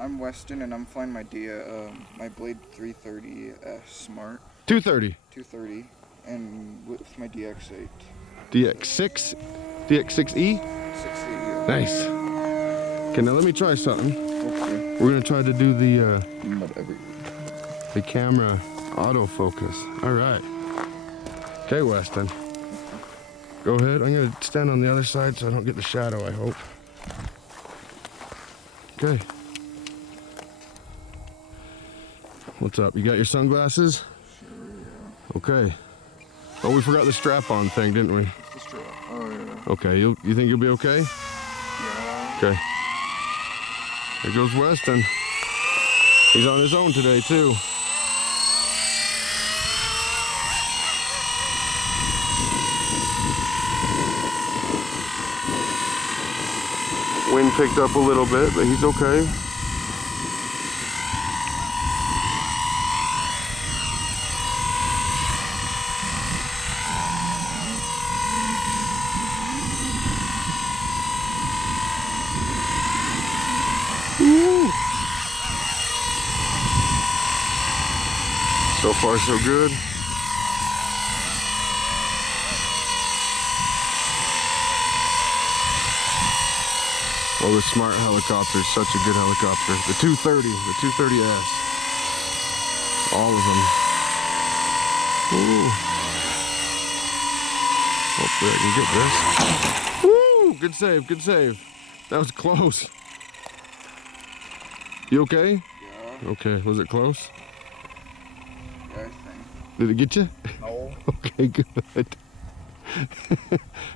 I'm Weston, and I'm flying my my Blade 330 Smart. 230. 230, and with my DX8. DX6? DX6E? 6E. Nice. Okay, now let me try something. Okay. We're gonna try to do the Whatever. camera autofocus. All right. Okay, Weston. Go ahead. I'm gonna stand on the other side so I don't get the shadow, I hope. Okay. What's up? You got your sunglasses? Sure, yeah. Okay. Oh, we forgot the strap-on thing, didn't we? The strap. Oh, yeah. Okay, you think you'll be okay? Yeah. Okay. There goes Weston. He's on his own today, too. Wind picked up a little bit, but he's okay. Woo. So far, so good. Oh, the Smart helicopter is such a good helicopter. The 230, the 230S. All of them. Ooh. Hopefully I can get this. Woo! Good save, good save. That was close. You okay? Yeah. Okay, was it close? Yeah, I think. Did it get you? No. Okay, good.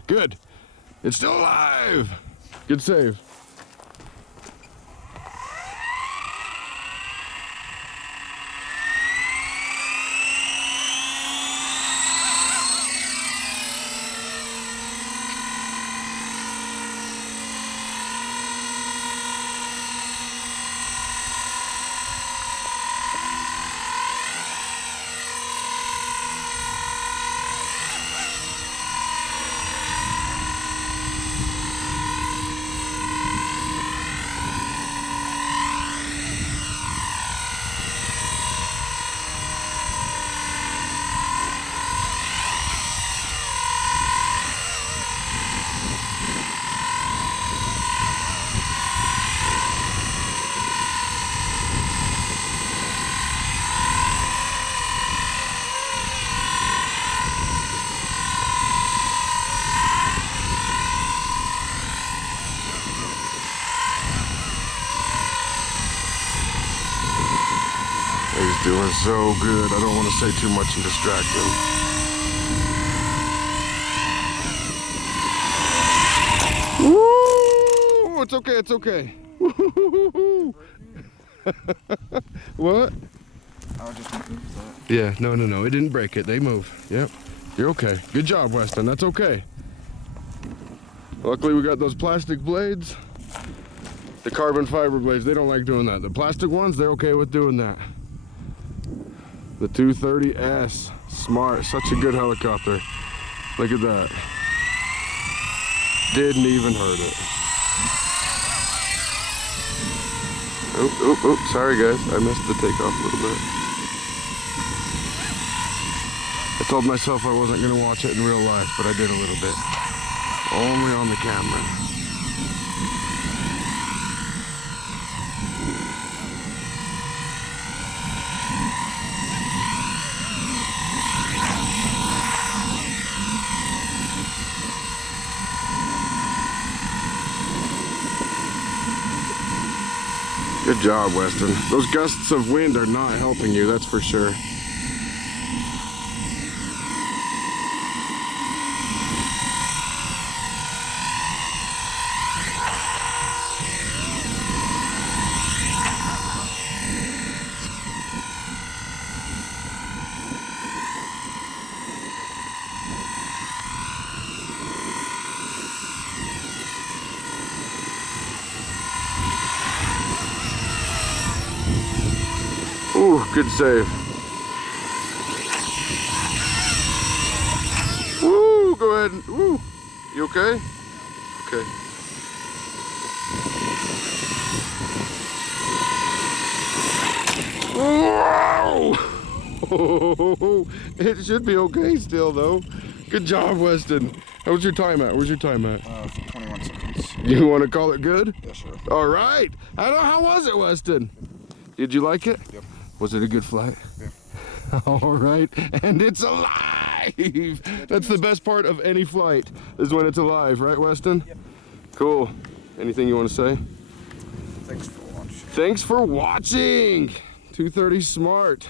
Good. It's still alive. Good save. He's doing so good. I don't want to say too much and distract him. Woo! It's okay, it's okay. What? I'll just move that. Yeah, no, it didn't break it. They move. Yep. You're okay. Good job, Weston. That's okay. Luckily, we got those plastic blades. The carbon fiber blades, they don't like doing that. The plastic ones, they're okay with doing that. The 230S, Smart, such a good helicopter. Look at that. Didn't even hurt it. Oh, sorry guys, I missed the takeoff a little bit. I told myself I wasn't gonna watch it in real life, but I did a little bit. Only on the camera. Good job, Weston. Those gusts of wind are not helping you, that's for sure. Ooh, good save. Woo, go ahead. Woo. You okay? Okay. Oh, it should be okay still though. Good job, Weston. How's your time at? Where's your time at? 21 seconds. You want to call it good? Yeah, sure. All right. How was it, Weston? Did you like it? Yep. Was it a good flight? Yeah. All right. And it's alive. That's the best part of any flight, is when it's alive, right, Weston? Yep. Cool. Anything you want to say? Thanks for watching. Thanks for watching. 230 Smart.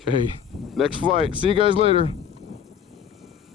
Okay, next flight. See you guys later.